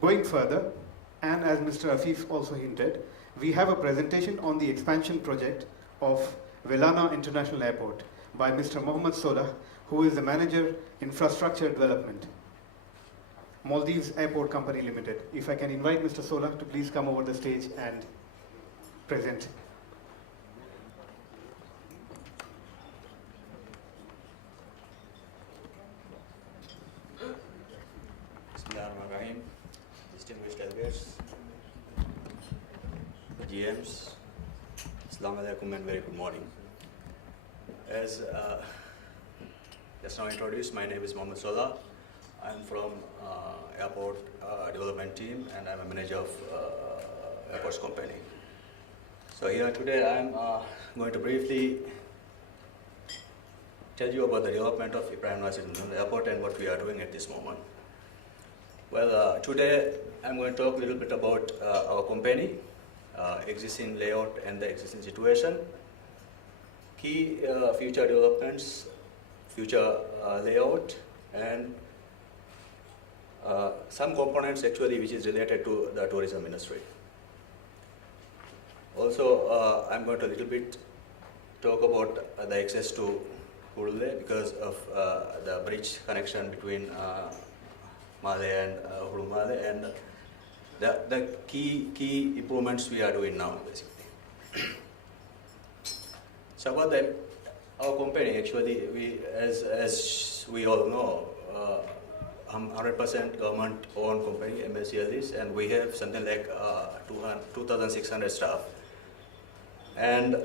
Going further, and as Mr. Afif also hinted, we have a presentation on the expansion project of Velana International Airport by Mr. Mohamed Solah, who is the Manager, Infrastructure Development, Maldives Airport Company Ltd. If I can invite Mr. Solah to please come over the stage and present. Bismillahirrahmanirrahim. Distinguished delegates, GMs, Assalamu alaikum and very good morning. As just now introduced, my name is Mohamed Solah. I'm from airport development team and I'm a manager of airports company. So here today I'm going to briefly tell you about the development of Velana International Airport and what we are doing at this moment. Well, today I'm going to talk a little bit about our company, existing layout and the existing situation, key future developments, future layout, and some components actually which is related to the tourism industry. Also, I'm going to a little bit talk about the access to Hotelier because of the bridge connection between Male and Hotelier and the key improvements we are doing now basically. So about that, our company actually, as we all know, 100% government-owned company, MACL is, and we have something like 2,600 staff. And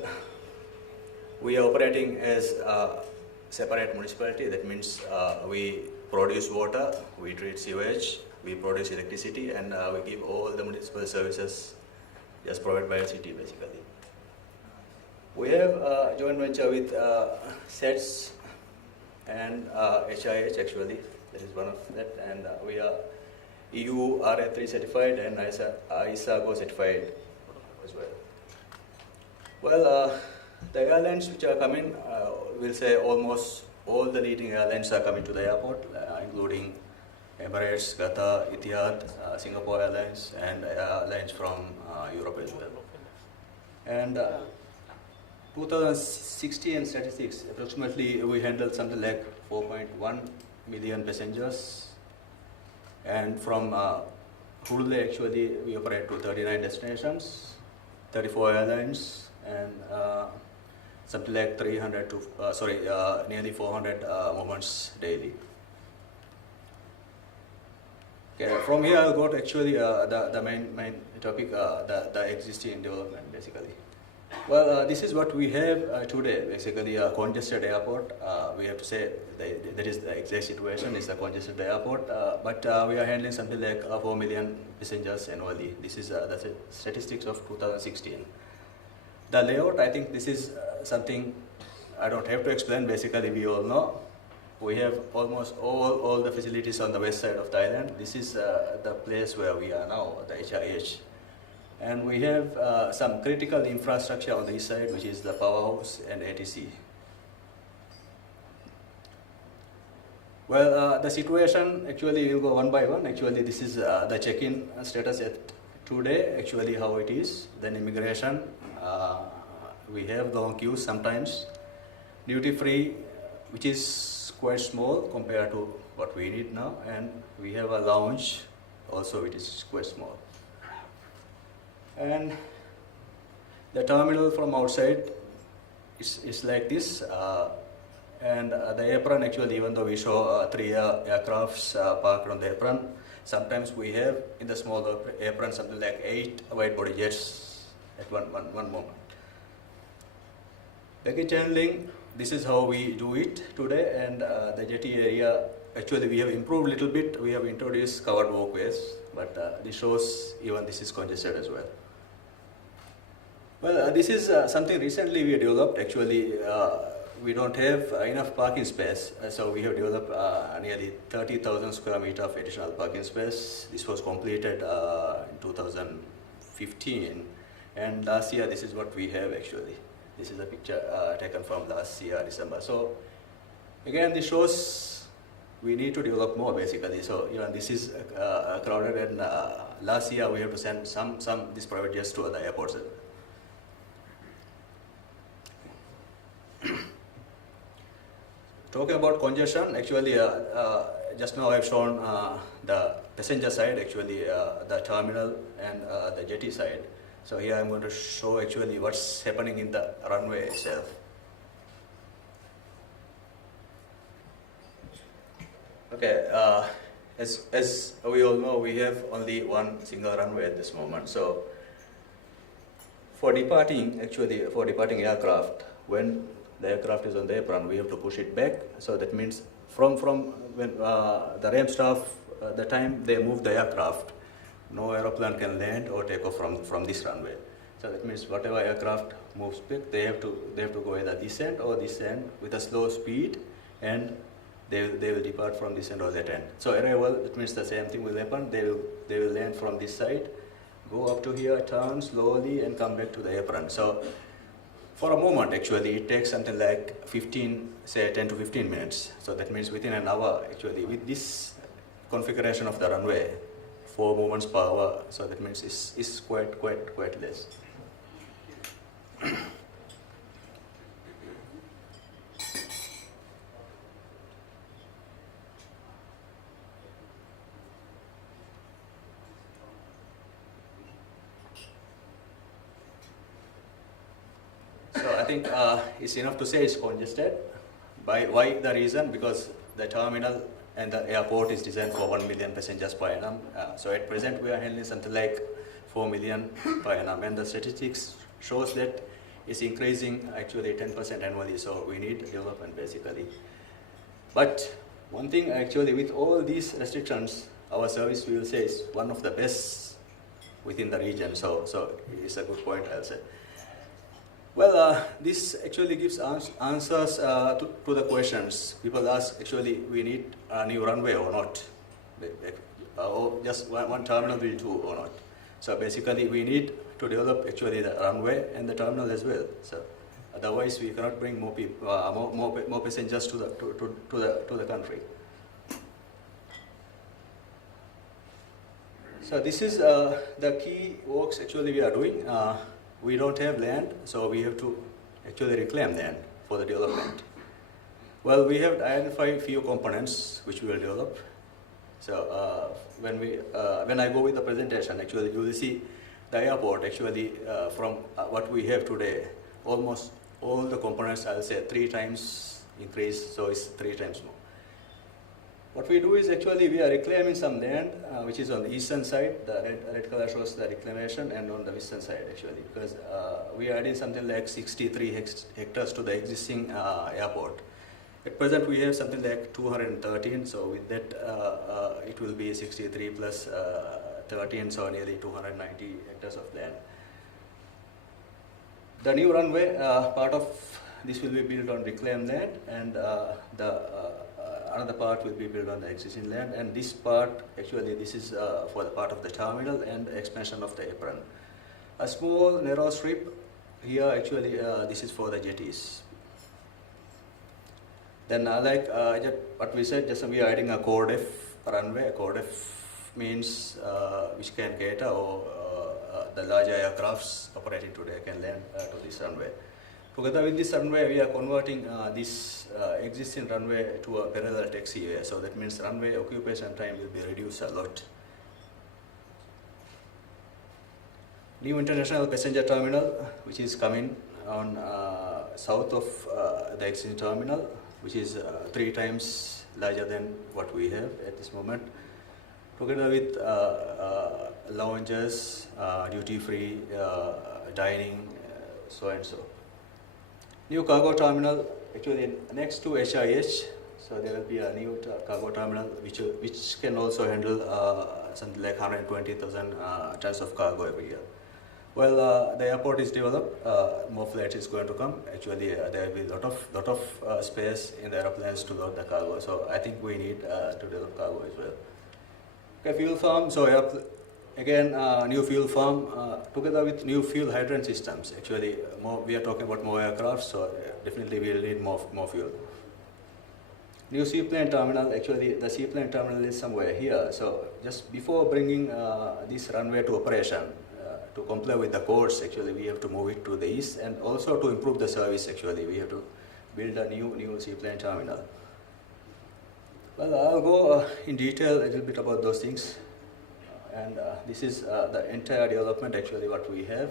we are operating as a separate municipality. That means we produce water, we treat sewage, we produce electricity, and we give all the municipal services just provided by the city basically. We have a joint venture with SETS and HIH actually. That is one of that, and we are EU RA3 certified and ISAGO certified as well. Well, the airlines which are coming, we'll say almost all the leading airlines are coming to the airport, including Emirates, Qatar, Etihad, Singapore Airlines, and airlines from Europe as well. And 2016 statistics, approximately we handled something like 4.1 million passengers, and from Hotelier actually we operate to 39 destinations, 34 airlines, and something like nearly 400 movements daily. Okay, from here I'll go to actually the main topic, the existing development basically. Well, this is what we have today, basically a congested airport. We have to say that is the exact situation, it's a congested airport, but we are handling something like 4 million passengers annually. This is the statistics of 2016. The layout, I think this is something I don't have to explain, basically we all know. We have almost all the facilities on the west side of Thailand. This is the place where we are now, the HIH. And we have some critical infrastructure on the east side, which is the powerhouse and ATC. Well, the situation actually will go one by one. Actually, this is the check-in status at today, actually how it is. Then immigration, we have long queues sometimes. Duty-free, which is quite small compared to what we need now. And we have a lounge also, which is quite small. And the terminal from outside is like this, and the apron actually, even though we show 3 aircrafts parked on the apron, sometimes we have in the small apron something like 8 wide-body jets at one moment. Baggage handling, this is how we do it today, and the jetty area, actually we have improved a little bit. We have introduced covered walkways, but this shows even this is congested as well. Well, this is something recently we developed. Actually, we don't have enough parking space, so we have developed nearly 30,000 square meters of additional parking space. This was completed in 2015, and last year this is what we have actually. This is a picture taken from last year, December. So again, this shows we need to develop more basically. So this is crowded, and last year we have to send some these private jets to other airports. Talking about congestion, actually, just now I've shown the passenger side, actually the terminal and the jetty side. So here I'm going to show actually what's happening in the runway itself. Okay, as we all know, we have only one single runway at this moment. So for departing aircraft, when the aircraft is on the apron, we have to push it back. So that means from when the ramp staff, the time they move the aircraft, no aeroplane can land or take off from this runway. So that means whatever aircraft moves back, they have to go either this end or this end with a slow speed, and they will depart from this end or that end. So arrival, it means the same thing will happen. They will land from this side, go up to here, turn slowly, and come back to the apron. So for a moment, actually, it takes something like 10 to 15 minutes. So that means within an hour, actually, with this configuration of the runway, 4 movements per hour. So that means it's quite less. So I think it's enough to say it's congested. Why the reason? Because the terminal and the airport is designed for 1 million passengers per annum. So at present we are handling something like 4 million per annum, and the statistics shows that it's increasing actually 10% annually. So we need development basically. But one thing actually, with all these restrictions, our service, we will say, is one of the best within the region. So it's a good point, I'll say. Well, this actually gives answers to the questions. People ask, actually, we need a new runway or not, or just one terminal will do or not. So basically, we need to develop actually the runway and the terminal as well. So otherwise, we cannot bring more people, more passengers to the country. So this is the key works actually we are doing. We don't have land, so we have to actually reclaim land for the development. Well, we have identified few components which we will develop. So when I go with the presentation, actually you will see the airport actually from what we have today, almost all the components, I'll say 3 times increase, so it's 3 times more. What we do is actually we are reclaiming some land which is on the eastern side. The red color shows the reclamation, and on the western side actually, because we are adding something like 63 hectares to the existing airport. At present we have something like 213, so with that it will be 63 plus 13, so nearly 290 hectares of land. The new runway, part of this will be built on reclaimed land, and another part will be built on the existing land, and this part actually this is for the part of the terminal and the expansion of the apron. A small narrow strip here actually this is for the jetties. Then like what we said, just we are adding a core def runway. A core def means which can cater, or the larger aircrafts operating today can land to this runway. Together with this runway, we are converting this existing runway to a parallel taxiway. So that means runway occupation time will be reduced a lot. New international passenger terminal, which is coming on south of the existing terminal, which is 3 times larger than what we have at this moment. Together with lounges, duty-free, dining, so and so. New cargo terminal actually next to HIH, so there will be a new cargo terminal which can also handle something like 120,000 tons of cargo every year. Well, the airport is developed, more flights is going to come. Actually, there will be lot of space in the aeroplanes to load the cargo. So I think we need to develop cargo as well. Okay, fuel farm. So again, new fuel farm together with new fuel hydrant systems. Actually, we are talking about more aircraft, so definitely we will need more fuel. New seaplane terminal, actually the seaplane terminal is somewhere here. So just before bringing this runway to operation, to comply with the codes, actually we have to move it to the east, and also to improve the service, actually we have to build a new seaplane terminal. Well, I'll go in detail a little bit about those things. And this is the entire development, actually what we have.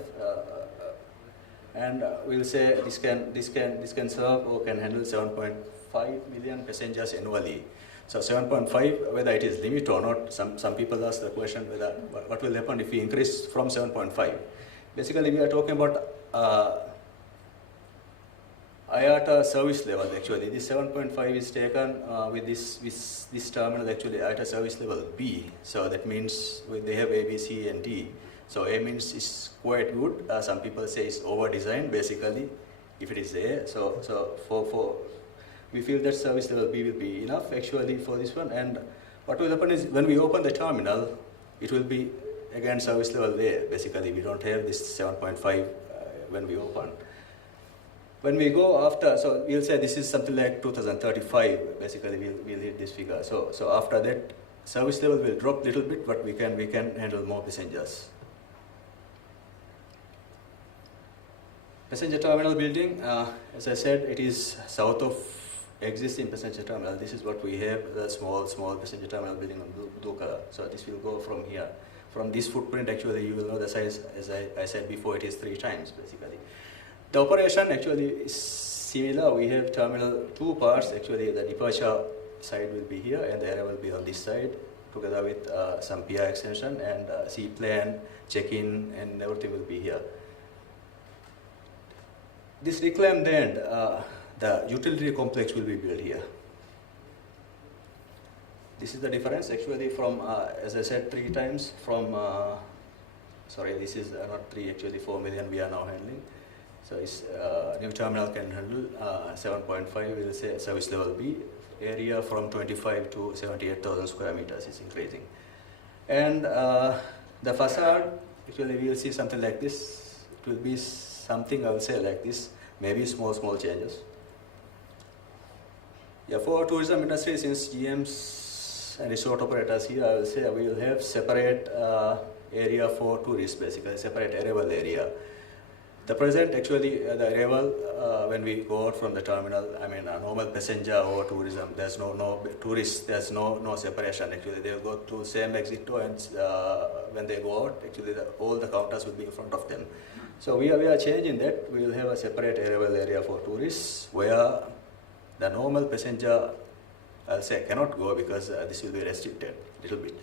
And we'll say this can serve or can handle 7.5 million passengers annually. So 7.5, whether it is limit or not, some people ask the question whether what will happen if we increase from 7.5. Basically, we are talking about IATA service level. Actually, this 7.5 is taken with this terminal. Actually, IATA service level B. So that means they have A, B, C, and D. So A means it's quite good. Some people say it's over designed. Basically, if it is A, so for we feel that service level B will be enough actually for this one. And what will happen is when we open the terminal, it will be again service level A. Basically, we don't have this 7.5 when we open. When we go after, so we'll say this is something like 2035. Basically, we'll hit this figure. So after that, service level will drop a little bit, but we can handle more passengers. Passenger terminal building, as I said, it is south of existing passenger terminal. This is what we have, the small passenger terminal building on blue color. So this will go from here. From this footprint, actually, you will know the size, as I said before, it is 3 times, basically. The operation actually is similar. We have terminal 2 parts. Actually, the departure side will be here, and the arrival will be on this side, together with some pier extension and seaplane, check-in, and everything will be here. This reclaimed land, the utility complex will be built here. This is the difference actually from, as I said, 3 times from, sorry, this is not 3, actually 4 million we are now handling. So it's, new terminal can handle 7.5, we'll say service level B. Area from 25 to 78,000 square meters is increasing. And the facade, actually we will see something like this. It will be something I will say like this, maybe small changes. Yeah, for tourism industry, since GMs and resort operators here, I will say we will have separate area for tourists, basically separate arrival area. The present, actually, the arrival, when we go out from the terminal, I mean, a normal passenger or tourism, there's no tourists, there's no separation, actually. They'll go to same exit door, and when they go out, actually, all the counters will be in front of them. So we are changing that. We will have a separate arrival area for tourists, where the normal passenger, I'll say, cannot go, because this will be restricted a little bit.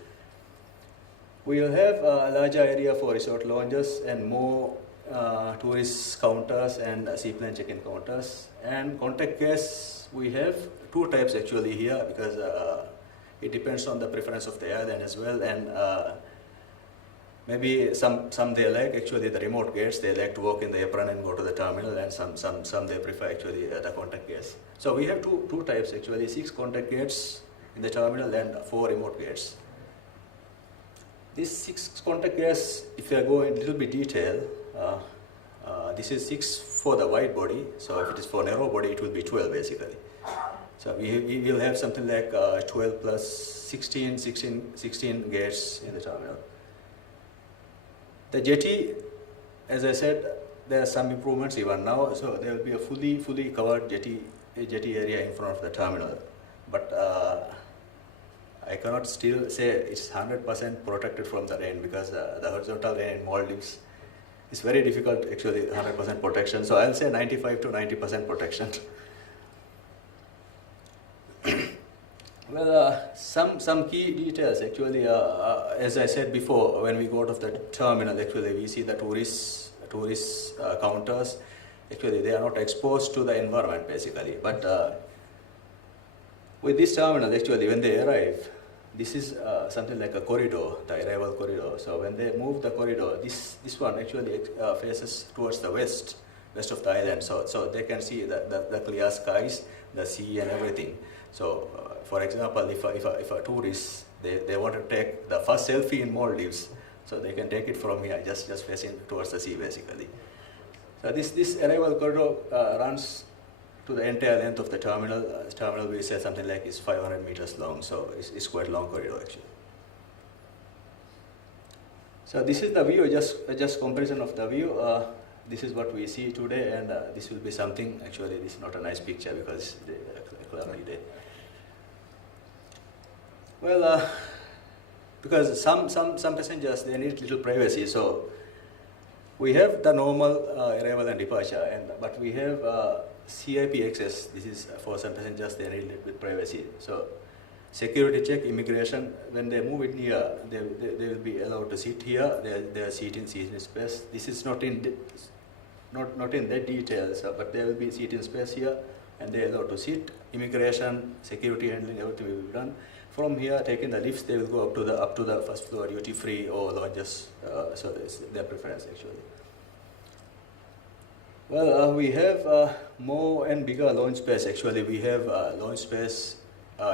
We will have a larger area for resort lounges and more tourist counters and seaplane check-in counters. And contact case, we have 2 types actually here, because it depends on the preference of the airline as well. And maybe some they like actually the remote gates. They like to walk in the apron and go to the terminal, and some they prefer actually the contact gates. So we have two types actually, 6 contact gates in the terminal and 4 remote gates. These 6 contact gates, if I go in a little bit detail, this is 6 for the wide body. So if it is for narrow body, it will be 12 basically. So we will have something like 12 plus 16 gates in the terminal. The jetty, as I said, there are some improvements even now. So there will be a fully covered jetty area in front of the terminal. But I cannot still say it's 100% protected from the rain, because the horizontal rain in Maldives is very difficult actually, 100% protection. So I'll say 95 to 90% protection. Well, some key details actually, as I said before, when we go out of the terminal, actually we see the tourist counters. Actually, they are not exposed to the environment basically. But with this terminal, actually, when they arrive, this is something like a corridor, the arrival corridor. So when they move the corridor, this one actually faces towards the west of the island. So they can see the clear skies, the sea, and everything. So for example, if a tourist, they want to take the first selfie in Maldives, so they can take it from here, just facing towards the sea basically. So this arrival corridor runs to the entire length of the terminal. Terminal we say something like is 500 meters long, so it's quite long corridor actually. So this is the view, just comparison of the view. This is what we see today, and this will be something, actually this is not a nice picture because it's a cloudy day. Well, because some passengers, they need little privacy, so we have the normal arrival and departure, but we have CIP access. This is for some passengers, they need a little bit privacy. So security check, immigration, when they move in here, they will be allowed to sit here. They are seating space. This is not in that details, but there will be seating space here, and they are allowed to sit. Immigration, security handling, everything will be done. From here, taking the lifts, they will go up to the first floor, duty free or lounges. So that's their preference actually. Well, we have more and bigger lounge space. Actually, we have lounge space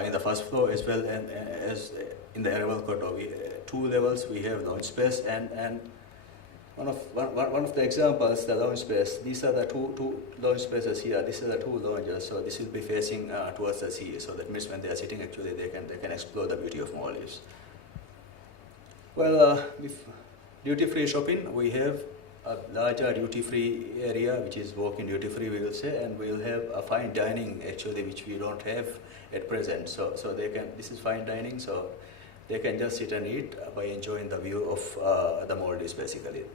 in the first floor as well, and as in the arrival corridor. Two levels we have lounge space, and one of the examples, the lounge space. These are the two lounge spaces here. These are the two lounges. So this will be facing towards the sea. So that means when they are sitting, actually they can explore the beauty of Maldives. Well, with duty-free shopping, we have a larger duty-free area, which is walk-in duty-free, we will say, and we will have a fine dining actually, which we don't have at present. So they can. This is fine dining, so they can just sit and eat by enjoying the view of the Maldives basically.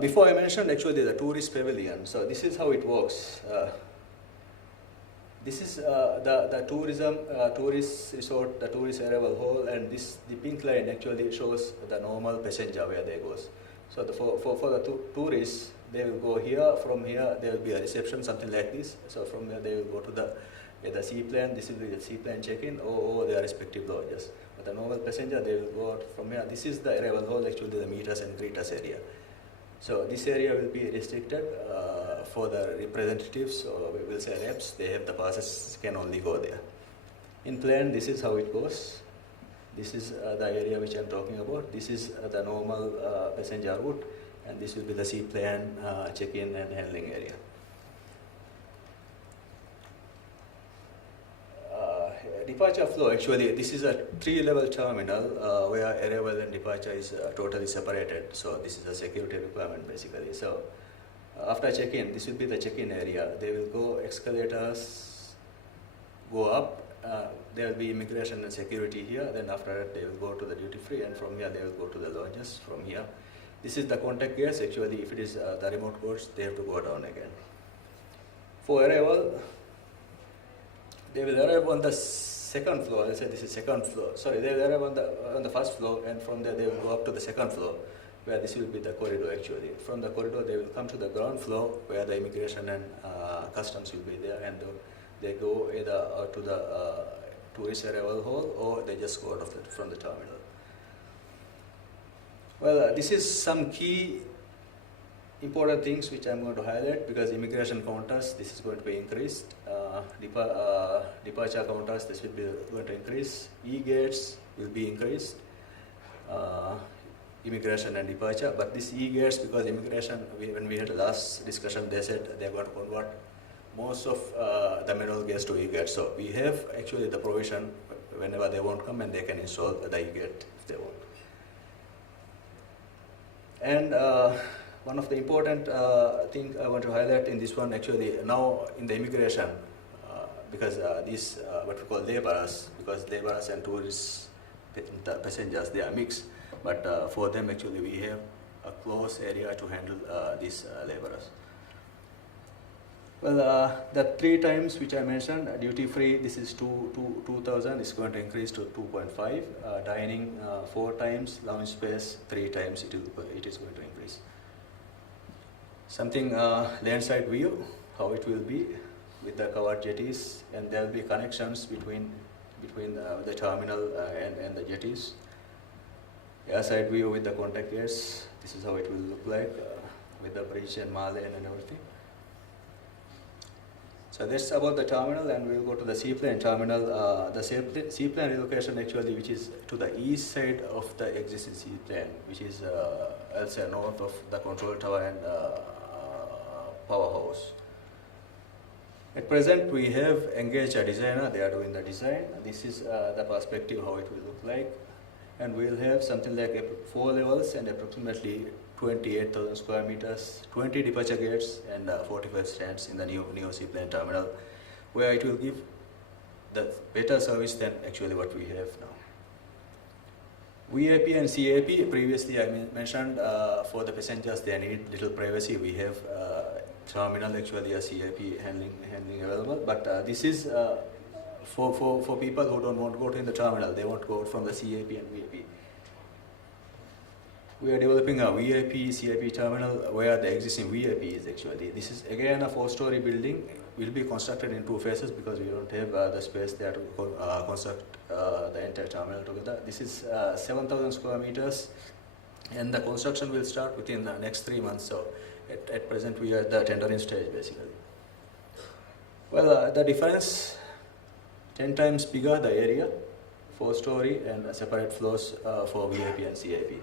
Before I mentioned actually the tourist pavilion. So this is how it works. This is the tourist resort, the tourist arrival hall, and the pink line actually shows the normal passenger where they goes. So for the tourists, they will go here. From here, there will be a reception, something like this. So from here, they will go to the seaplane. This will be the seaplane check-in or their respective lodges. But the normal passenger, they will go out from here. This is the arrival hall, actually the meet us and greet us area. So this area will be restricted for the representatives, or we will say reps. They have the passes, can only go there. In plane, this is how it goes. This is the area which I'm talking about. This is the normal passenger route, and this will be the seaplane check-in and handling area. Departure flow, actually, this is a 3-level terminal where arrival and departure is totally separated. So this is a security requirement basically. So after check-in, this will be the check-in area. They will go escalators, go up. There will be immigration and security here. Then after that, they will go to the duty-free, and from here they will go to the lounges. From here, this is the contact gates. Actually, if it is the remote codes, they have to go down again. For arrival, they will arrive on the second floor. Let's say this is second floor. Sorry, they will arrive on the first floor, and from there they will go up to the second floor, where this will be the corridor actually. From the corridor, they will come to the ground floor, where the immigration and customs will be there, and they go either to the tourist arrival hall, or they just go out from the terminal. Well, this is some key important things which I'm going to highlight, because immigration counters, this is going to be increased. Departure counters, this will be going to increase. E-gates will be increased. Immigration and departure, but this E-gates, because immigration, when we had the last discussion, they said they're going to convert most of the manual gates to E-gates. So we have actually the provision whenever they won't come, and they can install the E-gate if they want. And one of the important thing I want to highlight in this one, actually, now in the immigration, because these what we call laborers, because laborers and tourists, the passengers, they are mixed. But for them, actually, we have a close area to handle these laborers. Well, the 3 times which I mentioned, duty free, this is 2,000, is going to increase to 2.5. Dining 4 times, lounge space 3 times, it is going to increase. Something landside view, how it will be with the covered jetties, and there will be connections between the terminal and the jetties. Airside view with the contact gates, this is how it will look like with the bridge and Malay and everything. So that's about the terminal, and we'll go to the seaplane terminal. The seaplane relocation actually, which is to the east side of the existing seaplane, which is I'll say north of the control tower and powerhouse. At present, we have engaged a designer. They are doing the design. This is the perspective how it will look like, and we'll have something like 4 levels and approximately 28,000 square meters, 20 departure gates, and 45 stands in the new seaplane terminal, where it will give the better service than actually what we have now. VIP and CAP, previously I mentioned for the passengers they need little privacy. We have terminal actually a CAP handling available, but this is for people who don't want to go to in the terminal. They want to go from the CAP and VIP. We are developing a VIP CAP terminal where the existing VIP is actually. This is again a 4-story building. Will be constructed in 2 phases because we don't have the space there to construct the entire terminal together. This is 7,000 square meters, and the construction will start within the next 3 months. So at present we are at the tendering stage basically. Well, the difference 10 times bigger the area, 4-story and separate floors for VIP and CAP.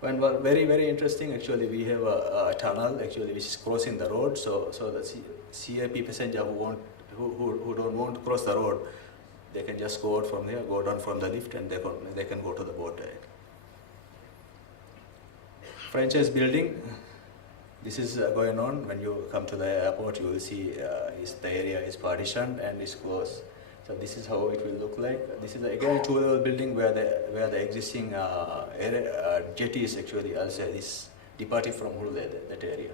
When very interesting actually, we have a tunnel actually which is crossing the road. So the CAP passenger who don't want to cross the road, they can just go out from here, go down from the lift, and they can go to the boat direct. Franchise building. This is going on. When you come to the airport, you will see the area is partitioned and is closed. So this is how it will look like. This is again a 2-level building where the existing jetty is actually, I'll say, this departing from Hotelier, that area.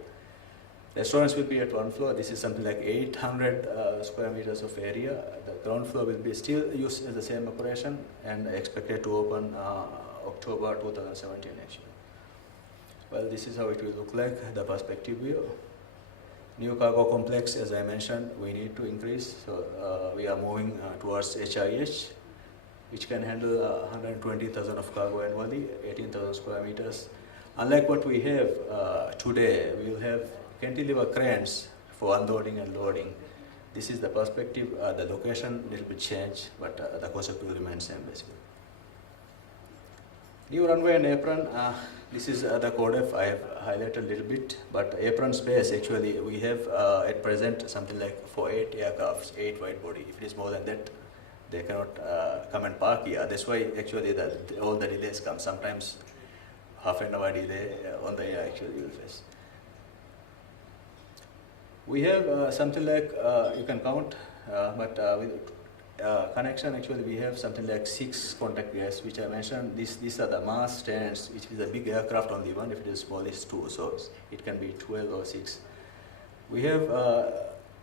Restaurants will be at 1 floor. This is something like 800 square meters of area. The ground floor will be still used as the same operation and expected to open October 2017 actually. Well, this is how it will look like, the perspective view. New cargo complex, as I mentioned, we need to increase. So we are moving towards HIH, which can handle 120,000 of cargo annually, 18,000 square meters. Unlike what we have today, we will have cantilever cranes for unloading and loading. This is the perspective. The location little bit changed, but the concept will remain same basically. New runway and apron. This is the code I have highlighted a little bit, but apron space actually we have at present something like for 8 aircrafts, 8 wide body. If it is more than that, they cannot come and park here. That's why actually all the delays come. Sometimes half an hour delay on the air actually you will face. We have something like you can count, but with connection actually we have something like 6 contact gears which I mentioned. These are the mast stands, which is a big aircraft only one. If it is small, it's 2, so it can be 12 or 6. We have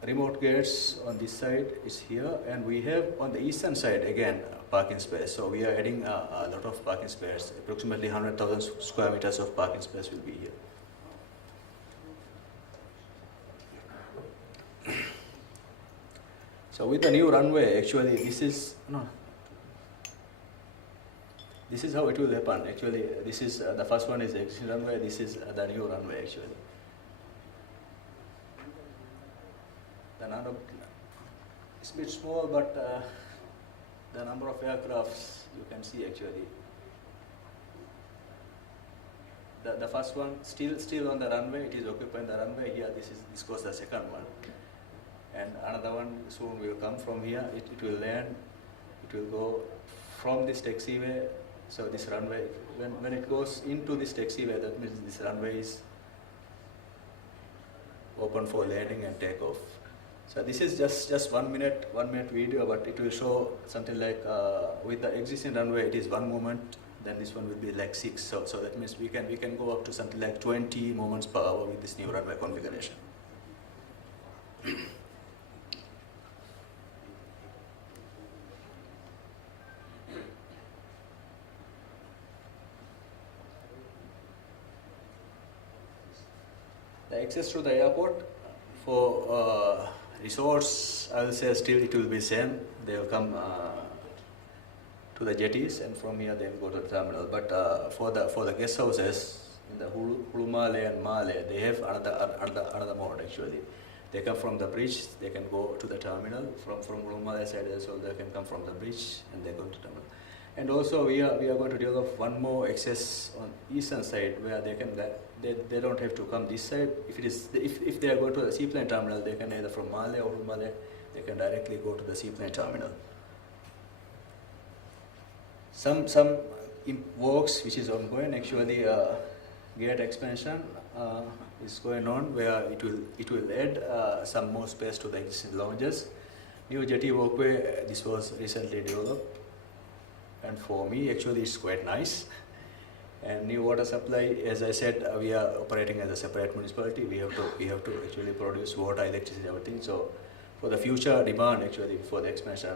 remote gates on this side is here, and we have on the eastern side again parking space. So we are adding a lot of parking space. Approximately 100,000 square meters of parking space will be here. So with the new runway, actually this is how it will happen. Actually, this is the first one is the existing runway. This is the new runway actually. The number is a bit small, but the number of aircrafts you can see actually. The first one still on the runway. It is occupying the runway here. This goes the second one. And another one soon will come from here. It will land. It will go from this taxiway. So this runway, when it goes into this taxiway, that means this runway is open for landing and takeoff. So this is just 1 minute video, but it will show something like with the existing runway, it is 1 moment. Then this one will be like 6. So that means we can go up to something like 20 moments per hour with this new runway configuration. The access to the airport for resorts, I will say still it will be same. They will come to the jetties, and from here they will go to the terminal. But for the guest houses in the Hulumale and Male, they have another mode actually. They come from the bridge, they can go to the terminal. From Hulumale side also they can come from the bridge and they go to the terminal. And also we are going to develop one more access on eastern side where they can they don't have to come this side. If they are going to the seaplane terminal, they can either from Malé or Malé, they can directly go to the seaplane terminal. Some works which is ongoing, actually gate expansion is going on, where it will add some more space to the existing lounges. New jetty walkway, this was recently developed, and for me actually it's quite nice. And new water supply, as I said, we are operating as a separate municipality. We have to actually produce water, electricity, everything. So for the future demand, actually for the expansion,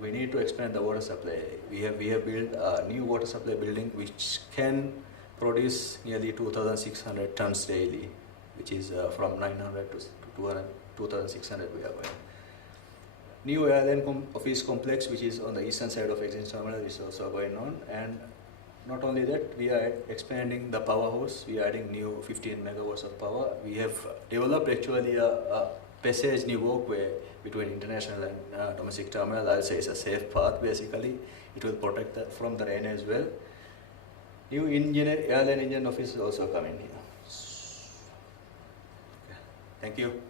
we need to expand the water supply. We have built a new water supply building which can produce nearly 2,600 tons daily, which is from 900 to 2,600 we are going. New airline office complex, which is on the eastern side of existing terminal, is also going on. And not only that, we are expanding the powerhouse. We are adding new 15 megawatts of power. We have developed actually a passage, new walkway between international and domestic terminal. I'll say it's a safe path basically. It will protect from the rain as well. New airline engine office is also coming here. Thank you.